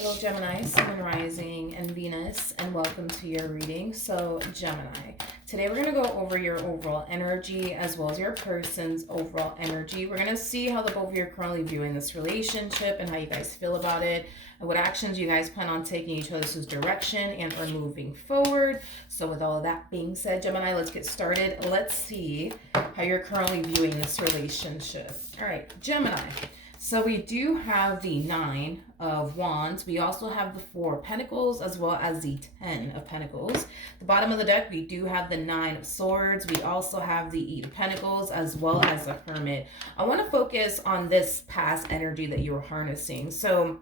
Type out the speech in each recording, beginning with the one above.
Hello, Gemini, Sun Rising, and Venus, and welcome to your reading. So, Gemini, today we're going to go over your overall energy as well as your person's overall energy. We're going to see how the both of you are currently viewing this relationship and how you guys feel about it, and what actions you guys plan on taking each other's direction and or moving forward. So, with all of that being said, Gemini, let's get started. Let's see how you're currently viewing this relationship. All right, Gemini. So we do have the 9 of Wands. We also have the 4 of Pentacles as well as the 10 of Pentacles. The bottom of the deck, we do have the 9 of Swords. We also have the 8 of Pentacles as well as the Hermit. I want to focus on this past energy that you're harnessing. So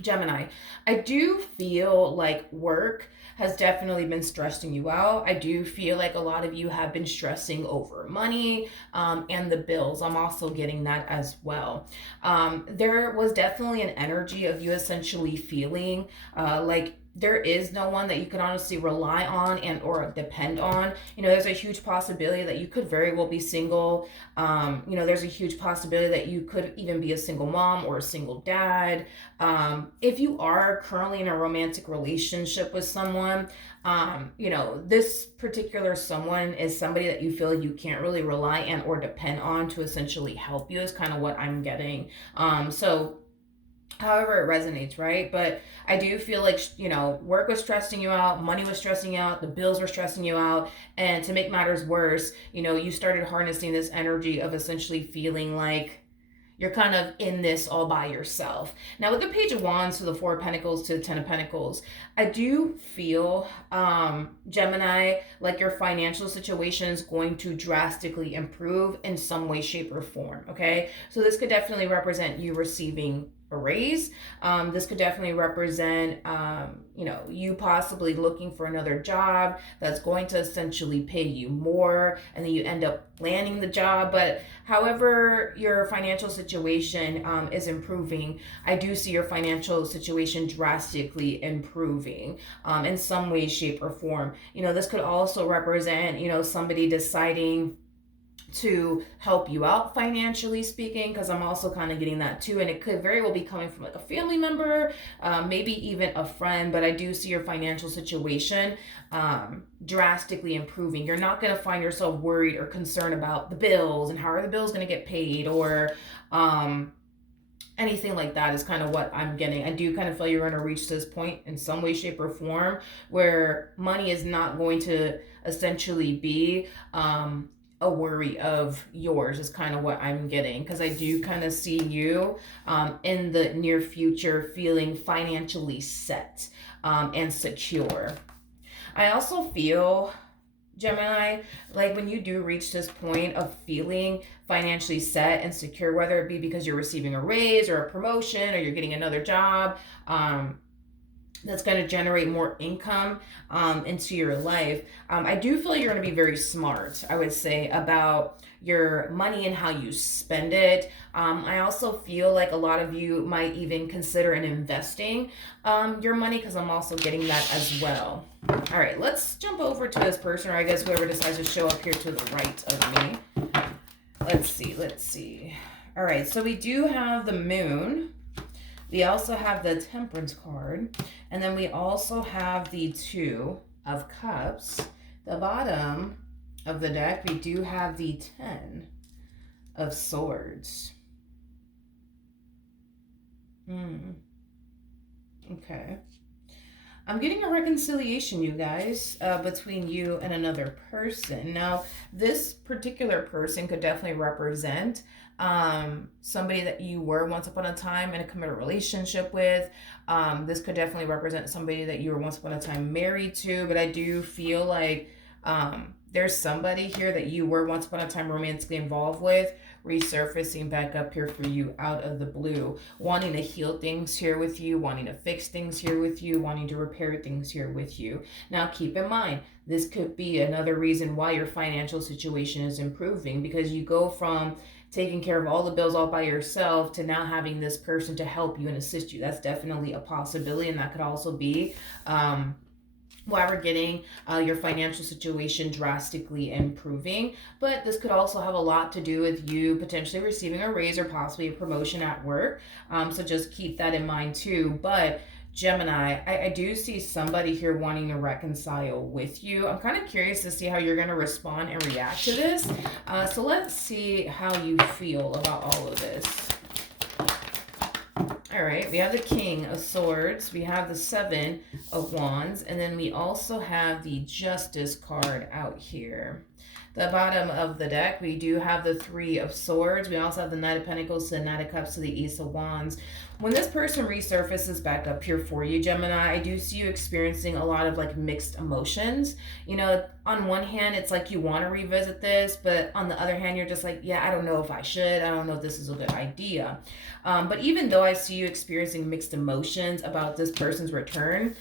Gemini, I do feel like work has definitely been stressing you out. I do feel like a lot of you have been stressing over money and the bills. I'm also getting that as well. There was definitely an energy of you essentially feeling like there is no one that you can honestly rely on and or depend on. There's a huge possibility that you could very well be single. There's a huge possibility that you could even be a single mom or a single dad. If you are currently in a romantic relationship with someone, this particular someone is somebody that you feel like you can't really rely and or depend on to essentially help you is kind of what I'm getting. However it resonates, right? But I do feel like, work was stressing you out, money was stressing you out, the bills were stressing you out. And to make matters worse, you started harnessing this energy of essentially feeling like you're kind of in this all by yourself. Now, with the Page of Wands to the 4 of Pentacles to the 10 of Pentacles, I do feel, Gemini, like your financial situation is going to drastically improve in some way, shape, or form, okay? So this could definitely represent you receiving a raise. This could definitely represent, you possibly looking for another job that's going to essentially pay you more, and then you end up landing the job. But however your financial situation is improving, I do see your financial situation drastically improving in some way, shape, or form. This could also represent, somebody deciding to help you out financially speaking, because I'm also kind of getting that too, and it could very well be coming from like a family member, maybe even a friend. But I do see your financial situation drastically improving. You're not going to find yourself worried or concerned about the bills and how are the bills going to get paid, or anything like that is kind of what I'm getting. I do kind of feel you're going to reach this point in some way, shape, or form where money is not going to essentially be a worry of yours, is kind of what I'm getting, because I do kind of see you in the near future feeling financially set and secure. I also feel, Gemini, like when you do reach this point of feeling financially set and secure, whether it be because you're receiving a raise or a promotion or you're getting another job, that's going to generate more income into your life. I do feel like you're going to be very smart, I would say, about your money and how you spend it. I also feel like a lot of you might even consider in investing your money, because I'm also getting that as well. All right, let's jump over to this person, or I guess whoever decides to show up here to the right of me. Let's see. All right, so we do have the Moon. We also have the Temperance card, and then we also have the 2 of Cups. The bottom of the deck, we do have the 10 of Swords. Okay. I'm getting a reconciliation, you guys, between you and another person. Now, this particular person could definitely represent somebody that you were once upon a time in a committed relationship with. This could definitely represent somebody that you were once upon a time married to. But I do feel like there's somebody here that you were once upon a time romantically involved with, resurfacing back up here for you out of the blue, wanting to heal things here with you, wanting to fix things here with you, wanting to repair things here with you. Now, keep in mind, this could be another reason why your financial situation is improving, because you go from taking care of all the bills all by yourself to now having this person to help you and assist you. That's definitely a possibility, and that could also be why we're getting your financial situation drastically improving. But this could also have a lot to do with you potentially receiving a raise or possibly a promotion at work. So just keep that in mind too. But Gemini, I do see somebody here wanting to reconcile with you. I'm kind of curious to see how you're going to respond and react to this. So let's see how you feel about all of this. All right, we have the King of Swords, we have the Seven of Wands, and then we also have the Justice card out here. The bottom of the deck, we do have the Three of Swords. We also have the Knight of Pentacles, the Knight of Cups, to the Ace of Wands. When this person resurfaces back up here for you, Gemini, I do see you experiencing a lot of like mixed emotions. You know, on one hand, it's like you want to revisit this, but on the other hand, you're just like, yeah, I don't know if I should. I don't know if this is a good idea. But even though I see you experiencing mixed emotions about this person's return,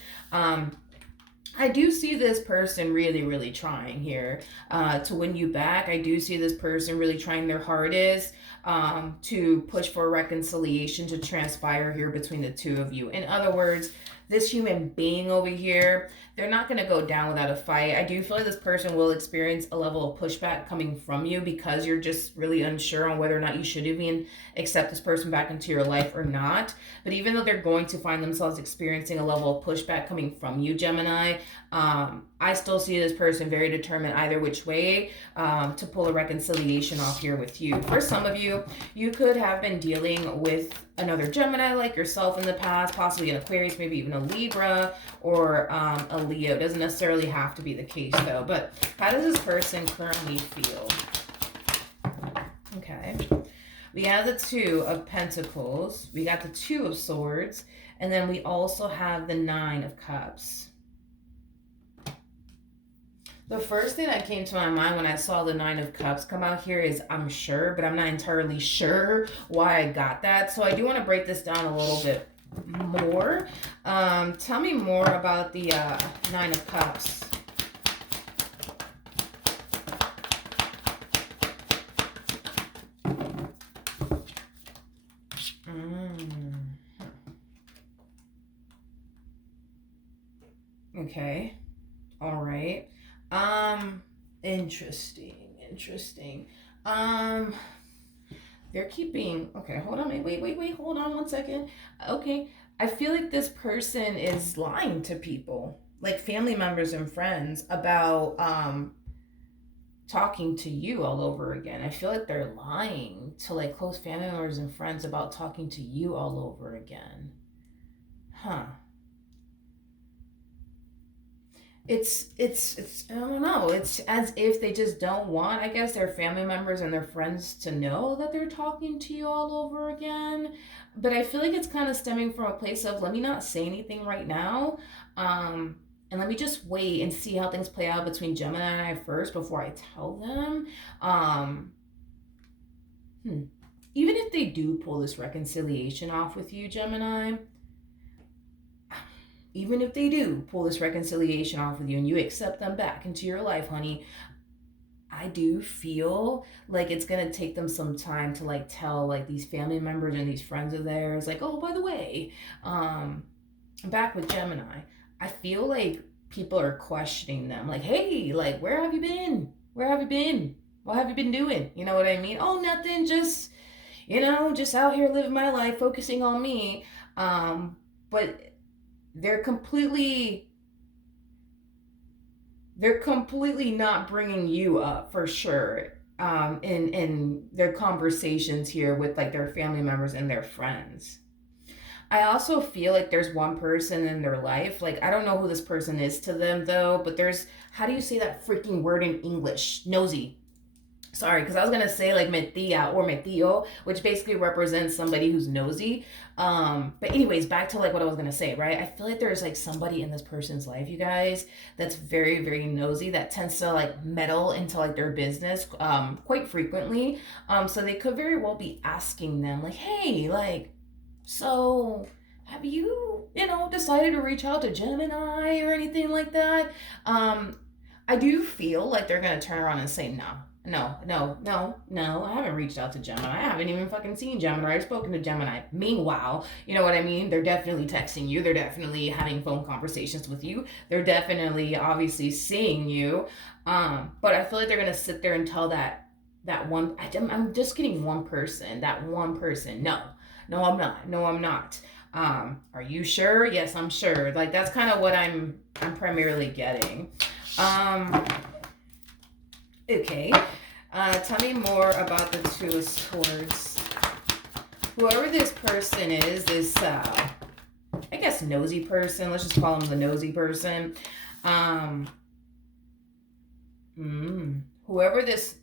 I do see this person really, really trying here to win you back. I do see this person really trying their hardest to push for reconciliation to transpire here between the two of you. In other words, this human being over here, they're not going to go down without a fight. I do feel like this person will experience a level of pushback coming from you because you're just really unsure on whether or not you should even accept this person back into your life or not. But even though they're going to find themselves experiencing a level of pushback coming from you, Gemini, I still see this person very determined either which way to pull a reconciliation off here with you. For some of you, you could have been dealing with another Gemini like yourself in the past, possibly an Aquarius, maybe even a Libra or a Leo. It doesn't necessarily have to be the case though. But how does this person currently feel? Okay. We have the Two of Pentacles. We got the Two of Swords. And then we also have the Nine of Cups. The first thing that came to my mind when I saw the Nine of Cups come out here is I'm sure, but I'm not entirely sure why I got that. So I do want to break this down a little bit more. Tell me more about the Nine of Cups. Okay. All right. Interesting. They're keeping, okay, hold on, wait, hold on one second. Okay, I feel like this person is lying to people, like family members and friends, about talking to you all over again. I feel like they're lying to like close family members and friends about talking to you all over again. Huh. It's I don't know, it's as if they just don't want, I guess, their family members and their friends to know that they're talking to you all over again. But I feel like it's kind of stemming from a place of, let me not say anything right now, and let me just wait and see how things play out between Gemini and I first before I tell them. Even if they do pull this reconciliation off with you, Gemini, even if they do pull this reconciliation off with you and you accept them back into your life, honey, I do feel like it's going to take them some time to like tell like these family members and these friends of theirs, like, oh, by the way, back with Gemini, I feel like people are questioning them. Like, hey, like, where have you been? Where have you been? What have you been doing? You know what I mean? Oh, nothing. Just, just out here living my life, focusing on me. But they're completely not bringing you up for sure in their conversations here with like their family members and their friends. I also feel like there's one person in their life, like I don't know who this person is to them though, but there's, how do you say that freaking word in English? Nosy. Sorry, because I was going to say like metía or metio, which basically represents somebody who's nosy. But anyways, back to like what I was going to say, right? I feel like there's like somebody in this person's life, you guys, that's very, very nosy, that tends to like meddle into like their business quite frequently. So they could very well be asking them like, hey, like, so have you, decided to reach out to Gemini or anything like that? I do feel like they're going to turn around and say no. No. I haven't reached out to Gemini. I haven't even fucking seen Gemini. I've spoken to Gemini. Meanwhile, you know what I mean? They're definitely texting you. They're definitely having phone conversations with you. They're definitely, obviously, seeing you. But I feel like they're gonna sit there and tell that one. I'm just getting one person. That one person. No, I'm not. No, I'm not. Are you sure? Yes, I'm sure. Like that's kind of what I'm primarily getting. Um, okay. Tell me more about the Two of Swords. Whoever this person is, this I guess nosy person. Let's just call him the nosy person. Um, Whoever this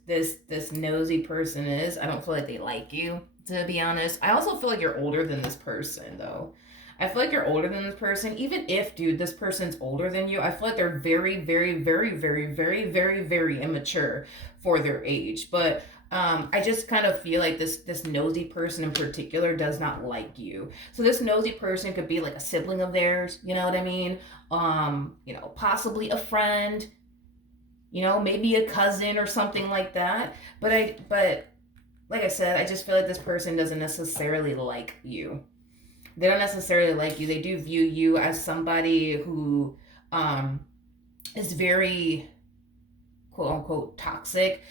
nosy person is, I don't feel like they like you. To be honest, I also feel like you're older than this person, though. I feel like you're older than this person. Even if, dude, this person's older than you, I feel like they're very, very, very, very, very, very, very immature for their age. But I just kind of feel like this nosy person in particular does not like you. So this nosy person could be like a sibling of theirs. You know what I mean? Possibly a friend. Maybe a cousin or something like that. But like I said, I just feel like this person doesn't necessarily like you. They don't necessarily like you. They do view you as somebody who is very quote unquote toxic.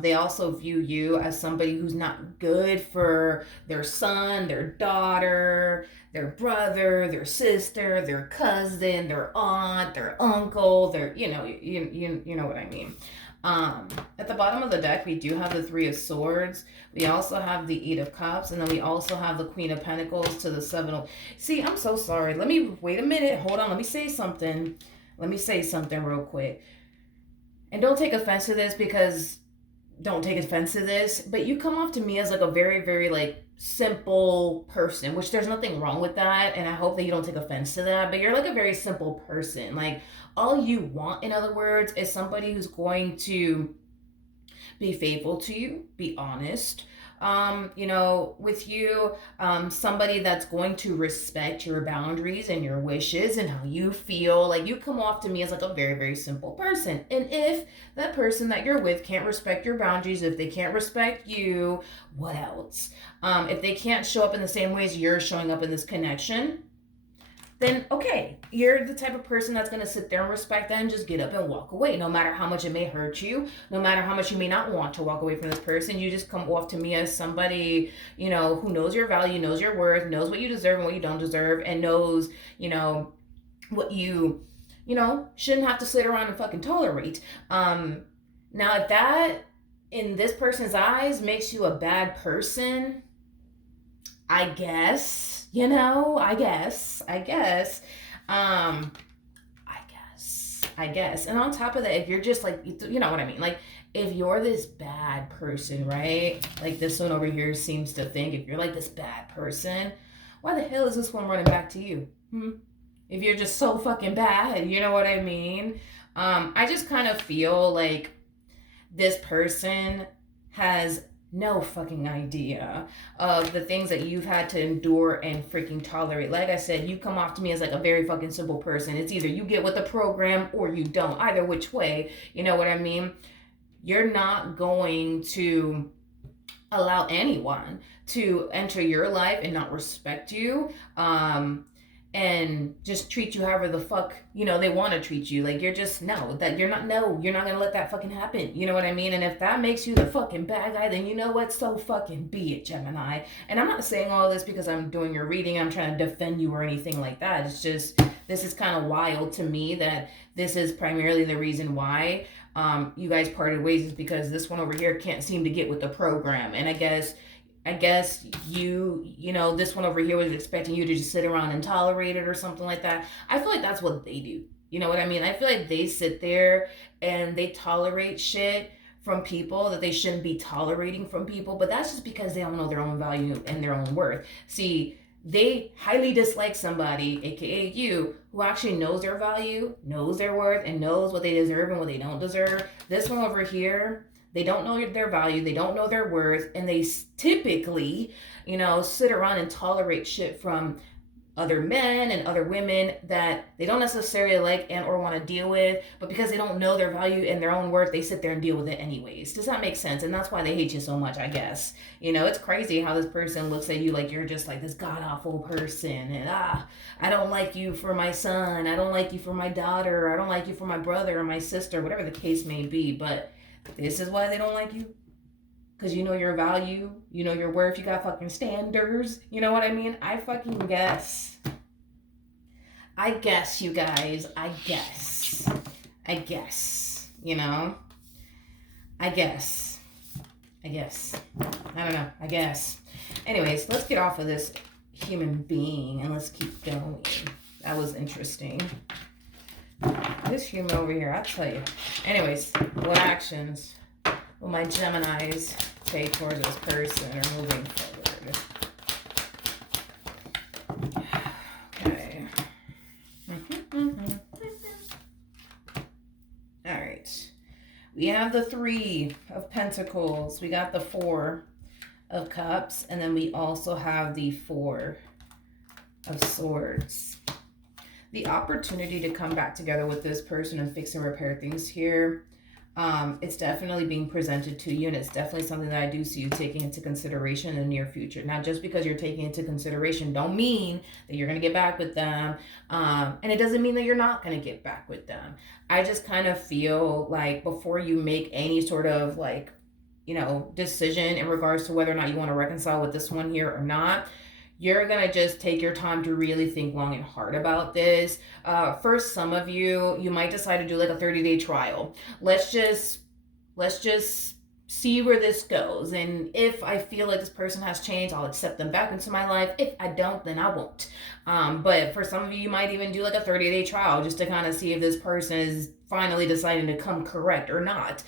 They also view you as somebody who's not good for their son, their daughter, their brother, their sister, their cousin, their aunt, their uncle, their you know what I mean. At the bottom of the deck, we do have the Three of Swords. We also have the Eight of Cups, and then we also have the Queen of Pentacles to the Seven of... See, I'm so sorry. Let me... Wait a minute. Hold on. Let me say something. Real quick. And don't take offense to this because... Don't take offense to this, but you come off to me as like a very, very like simple person, which there's nothing wrong with that, and I hope that you don't take offense to that, but you're like a very simple person. Like all you want, in other words, is somebody who's going to be faithful to you, be honest, with you, somebody that's going to respect your boundaries and your wishes and how you feel. Like you come off to me as like a very, very simple person. And if that person that you're with can't respect your boundaries, if they can't respect you, what else? If they can't show up in the same ways you're showing up in this connection, then okay, you're the type of person that's going to sit there and respect that and just get up and walk away. No matter how much it may hurt you, no matter how much you may not want to walk away from this person, you just come off to me as somebody, who knows your value, knows your worth, knows what you deserve and what you don't deserve, and knows, what you, shouldn't have to sit around and fucking tolerate. Now, if that, in this person's eyes, makes you a bad person, I guess. I guess. I guess. And on top of that, if you're just like, you know what I mean? Like, if you're this bad person, right? Like this one over here seems to think, if you're like this bad person, why the hell is this one running back to you? If you're just so fucking bad, you know what I mean? I just kind of feel like this person has no fucking idea of the things that you've had to endure and freaking tolerate. Like I said, you come off to me as like a very fucking simple person. It's either you get with the program or you don't. Either which way, you know what I mean? You're not going to allow anyone to enter your life and not respect you. And just treat you however the fuck, they want to treat you. Like, you're just, you're not going to let that fucking happen. You know what I mean? And if that makes you the fucking bad guy, then you know what? So fucking be it, Gemini. And I'm not saying all this because I'm doing your reading. I'm trying to defend you or anything like that. It's just, this is kind of wild to me that this is primarily the reason why you guys parted ways, is because this one over here can't seem to get with the program. And I guess this one over here was expecting you to just sit around and tolerate it or something like that. I feel like that's what they do. You know what I mean? I feel like they sit there and they tolerate shit from people that they shouldn't be tolerating from people, but that's just because they don't know their own value and their own worth. See, they highly dislike somebody, aka you, who actually knows their value, knows their worth, and knows what they deserve and what they don't deserve. This one over here, they don't know their value, they don't know their worth, and they typically, sit around and tolerate shit from other men and other women that they don't necessarily like and or want to deal with, but because they don't know their value and their own worth, they sit there and deal with it anyways. Does that make sense? And that's why they hate you so much, I guess. You know, it's crazy how this person looks at you like you're just like this god-awful person, and I don't like you for my son, I don't like you for my daughter, I don't like you for my brother or my sister, whatever the case may be. But this is why they don't like you. Because you know your value, you know your worth, you got fucking standards. You know what I mean? I fucking guess. I guess, you guys. I guess. You know? I guess. I don't know. I guess. Anyways, let's get off of this human being and let's keep going. That was interesting. This human over here, I'll tell you. Anyways, what actions will my Geminis take towards this person or moving forward? Okay. All right. We have the 3 of Pentacles. We got the 4 of Cups. And then we also have the 4 of Swords. The opportunity to come back together with this person and fix and repair things here, it's definitely being presented to you, and it's definitely something that I do see you taking into consideration in the near future. Now, just because you're taking into consideration don't mean that you're going to get back with them, and it doesn't mean that you're not going to get back with them. I just kind of feel like before you make any sort of like, you know, decision in regards to whether or not you want to reconcile with this one here or not, you're going to just take your time to really think long and hard about this. For some of you, you might decide to do like a 30-day trial. Let's just see where this goes. And if I feel like this person has changed, I'll accept them back into my life. If I don't, then I won't. But for some of you might even do like a 30-day trial just to kind of see if this person is finally deciding to come correct or not.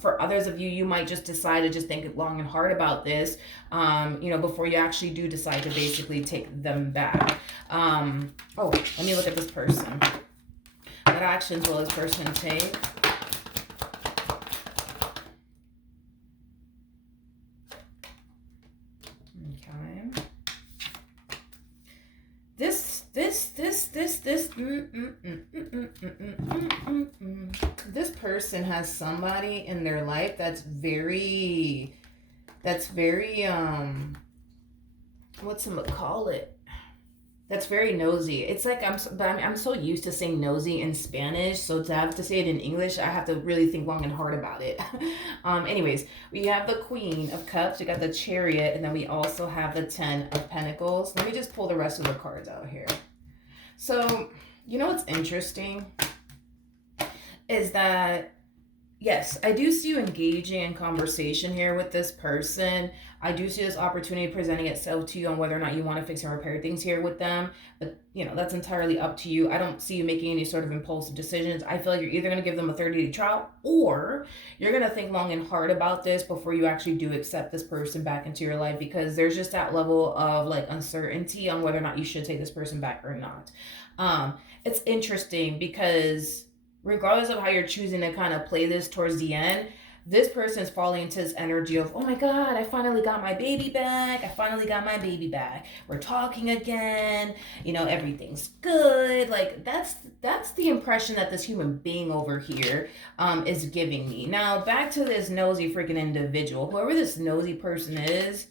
For others of you, you might just decide to just think long and hard about this, you know, before you actually do decide to basically take them back. Oh, let me look at this person. What actions will this person take? Okay. This person has somebody in their life that's very, whatchamacallit? That's very nosy. It's like I'm so used to saying nosy in Spanish, so to have to say it in English, I have to really think long and hard about it. Anyways, we have the Queen of Cups, we got the Chariot, and then we also have the 10 of Pentacles. Let me just pull the rest of the cards out here. So, you know what's interesting is that, yes, I do see you engaging in conversation here with this person. I do see this opportunity presenting itself to you on whether or not you want to fix and repair things here with them. But, you know, that's entirely up to you. I don't see you making any sort of impulsive decisions. I feel like you're either going to give them a 30-day trial or you're going to think long and hard about this before you actually do accept this person back into your life, because there's just that level of like uncertainty on whether or not you should take this person back or not. It's interesting because regardless of how you're choosing to kind of play this towards the end, this person is falling into this energy of, oh my God, I finally got my baby back. We're talking again. You know, everything's good. Like that's the impression that this human being over here is giving me. Now, back to this nosy freaking individual. Whoever this nosy person is,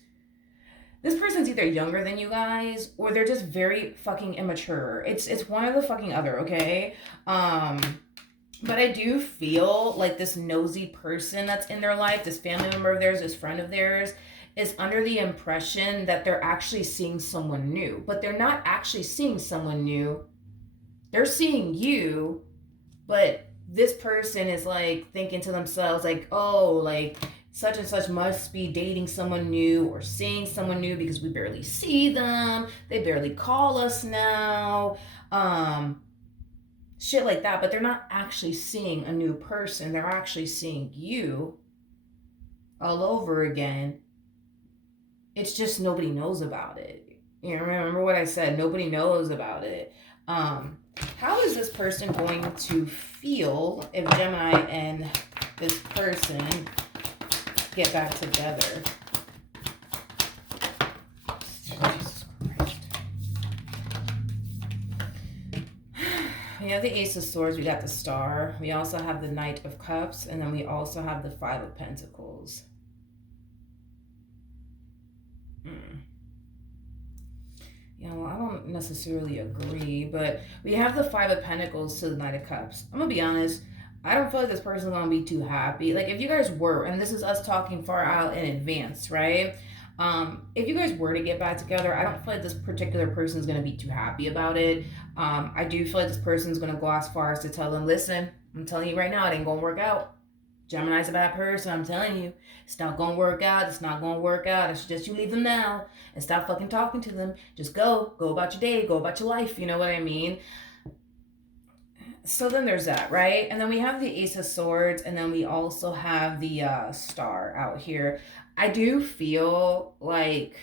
this person's either younger than you guys or they're just very fucking immature. It's one or the fucking other, okay? But I do feel like this nosy person that's in their life, this family member of theirs, this friend of theirs, is under the impression that they're actually seeing someone new. But they're not actually seeing someone new. They're seeing you, but this person is like thinking to themselves like, oh, like such and such must be dating someone new or seeing someone new because we barely see them. They barely call us now. Shit like that, but they're not actually seeing a new person. They're actually seeing you all over again. It's just nobody knows about it. You know, remember what I said, nobody knows about it. How is this person going to feel if Gemini and this person get back together? Jesus Christ. We have the Ace of Swords, we got the Star, we also have the Knight of Cups, and then we also have the Five of Pentacles. You know, I don't necessarily agree, but we have the Five of Pentacles to the Knight of Cups. I'm gonna be honest, I don't feel like this person's gonna be too happy. Like, if you guys were, and this is us talking far out in advance, right? If you guys were to get back together, I don't feel like this particular person is going to be too happy about it. I do feel like this person is going to go as far as to tell them, listen, I'm telling you right now, it ain't going to work out. Gemini's a bad person, I'm telling you. It's not going to work out. It's not going to work out. I suggest you leave them now and stop fucking talking to them. Just go about your day, go about your life. You know what I mean? So then there's that, right? And then we have the Ace of Swords, and then we also have the Star out here. I do feel like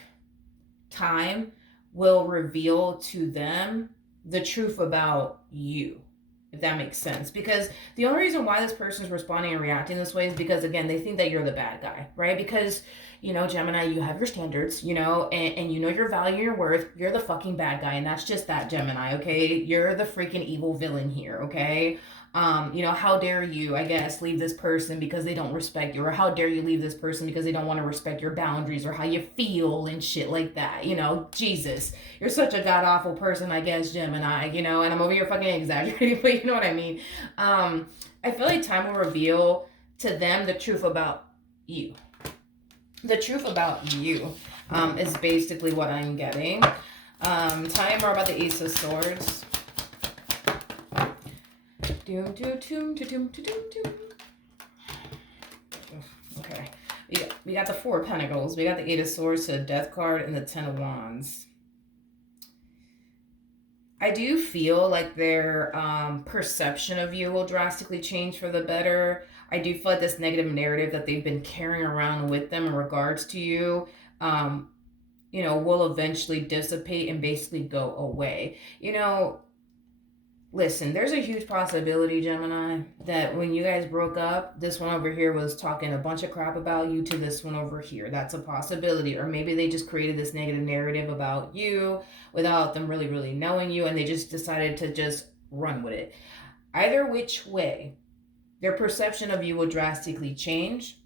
time will reveal to them the truth about you, if that makes sense. Because the only reason why this person is responding and reacting this way is because, again, they think that you're the bad guy, right? Because, you know, Gemini, you have your standards, you know, and you know your value, your worth. You're the fucking bad guy, and that's just that, Gemini, okay? You're the freaking evil villain here, okay? You know, how dare you, I guess, leave this person because they don't respect you, or how dare you leave this person because they don't want to respect your boundaries or how you feel and shit like that, you know? Jesus, you're such a god-awful person, I guess, Gemini, you know, and I'm over here fucking exaggerating, but you know what I mean? I feel like time will reveal to them the truth about you. The truth about you is basically what I'm getting. Tell me more about the Ace of Swords. Okay. We got the Four of Pentacles. We got the Eight of Swords to the Death card and the Ten of Wands. I do feel like their perception of you will drastically change for the better. I do feel like this negative narrative that they've been carrying around with them in regards to you, you know, will eventually dissipate and basically go away. You know, listen, there's a huge possibility, Gemini, that when you guys broke up, this one over here was talking a bunch of crap about you to this one over here. That's a possibility. Or maybe they just created this negative narrative about you without them really, really knowing you, and they just decided to just run with it. Either which way, their perception of you will drastically change.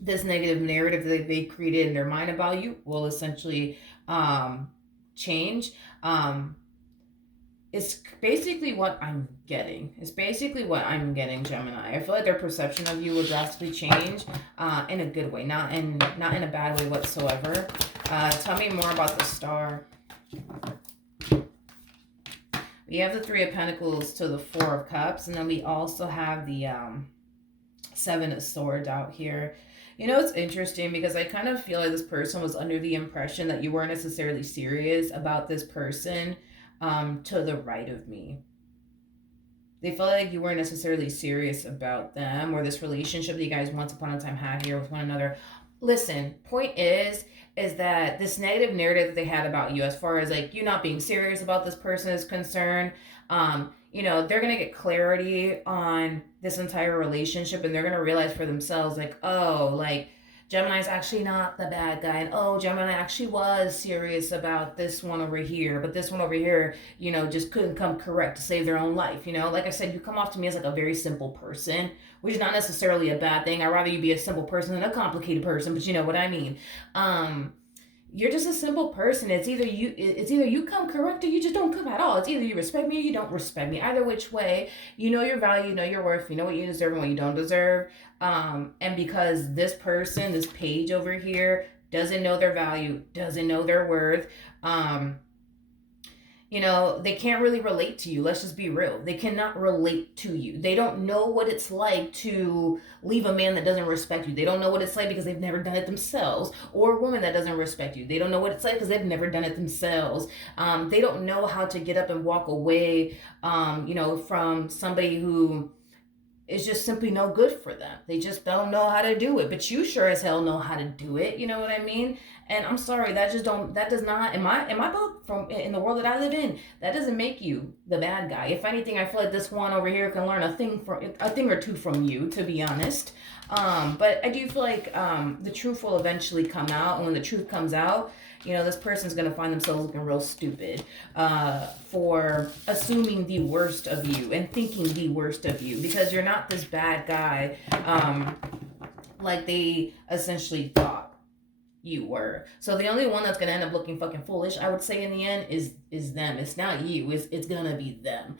This negative narrative that they created in their mind about you will essentially change. It's basically what I'm getting. It's basically what I'm getting, Gemini. I feel like their perception of you will drastically change in a good way, not in a bad way whatsoever. Tell me more about the Star. We have the Three of Pentacles to the Four of Cups, and then we also have the Seven of Swords out here. You know, it's interesting because I kind of feel like this person was under the impression that you weren't necessarily serious about this person to the right of me. They felt like you weren't necessarily serious about them or this relationship that you guys once upon a time had here with one another. Listen, point is that this negative narrative that they had about you, as far as like you not being serious about this person is concerned, you know, they're going to get clarity on this entire relationship, and they're going to realize for themselves, like, oh, like, Gemini's actually not the bad guy, and oh, Gemini actually was serious about this one over here, but this one over here, you know, just couldn't come correct to save their own life, you know? Like I said, you come off to me as like a very simple person, which is not necessarily a bad thing. I'd rather you be a simple person than a complicated person, but you know what I mean. You're just a simple person. It's either you come correct or you just don't come at all. It's either you respect me or you don't respect me. Either which way, you know your value, you know your worth, you know what you deserve and what you don't deserve. And because this person, this page over here, doesn't know their value, doesn't know their worth, you know, they can't really relate to you. Let's just be real. They cannot relate to you. They don't know what it's like to leave a man that doesn't respect you. They don't know what it's like because they've never done it themselves. Or a woman that doesn't respect you. They don't know what it's like because they've never done it themselves. They don't know how to get up and walk away, you know, from somebody who is just simply no good for them. They just don't know how to do it. But you sure as hell know how to do it. You know what I mean? And I'm sorry, that does not, in my book, in the world that I live in, that doesn't make you the bad guy. If anything, I feel like this one over here can learn a thing or two from you, to be honest. But I do feel like the truth will eventually come out, and when the truth comes out, You know, this person's going to find themselves looking real stupid for assuming the worst of you and thinking the worst of you, because you're not this bad guy like they essentially thought you were. So the only one that's gonna end up looking fucking foolish, I would say, in the end is them. It's not you. It's gonna be them.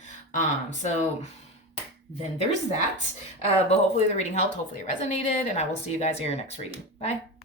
So then there's that. But hopefully the reading helped. Hopefully it resonated, and I will see you guys in your next reading. Bye.